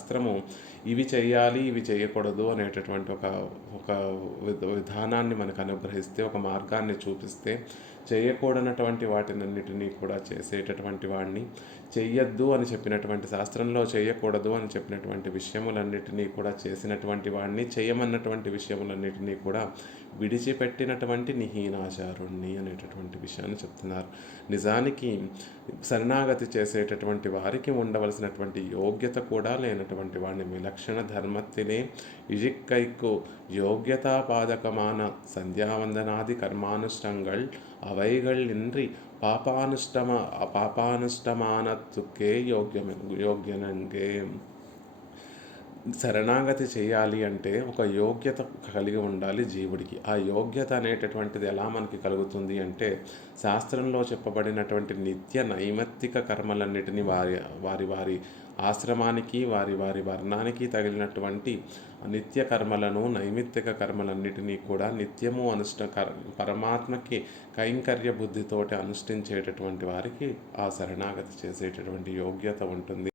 శాస్త్రము ఇవి చేయాలి, ఇవి చేయకూడదు అనేటటువంటి ఒక ఒక విధానాన్ని మనకు అనుగ్రహిస్తే, ఒక మార్గాన్ని చూపిస్తే, చేయకూడనటువంటి వాటినన్నిటినీ కూడా చేసేటటువంటి వాడిని, చెయ్యొద్దు అని చెప్పినటువంటి శాస్త్రంలో చేయకూడదు అని చెప్పినటువంటి విషయములన్నిటినీ కూడా చేసినటువంటి వాడిని, చేయమన్నటువంటి విషయములన్నిటినీ కూడా విడిచిపెట్టినటువంటి నిహీనాచారుణ్ణి అనేటటువంటి విషయాన్ని చెప్తున్నారు. నిజానికి శరణాగతి చేసేటటువంటి వారికి ఉండవలసినటువంటి యోగ్యత కూడా లేనటువంటి వాడిని, విలక్షణ ధర్మத்திலே இழிக்கைக்கு யோகியதா பாதகமான சந்தியாவந்தனாதி கர்மானுஷ்டங்கள் அவைகள் இன்றி పాపానుష్టమానత్తుకే యోగ్యనంగే. శరణాగతి చేయాలి అంటే ఒక యోగ్యత కలిగి ఉండాలి జీవుడికి. ఆ యోగ్యత అనేటటువంటిది ఎలా మనకి కలుగుతుంది అంటే, శాస్త్రంలో చెప్పబడినటువంటి నిత్య నైమిత్తిక కర్మలన్నిటినీ వారి వారి ఆశ్రమానికి, వారి వారి వర్ణానికి తగిలినటువంటి నిత్య కర్మలను, నైమిత్తిక కర్మలన్నిటినీ కూడా నిత్యము పరమాత్మకి కైంకర్య బుద్ధితోటి అనుష్ఠించేటటువంటి వారికి ఆ శరణాగతి చేసేటటువంటి యోగ్యత ఉంటుంది.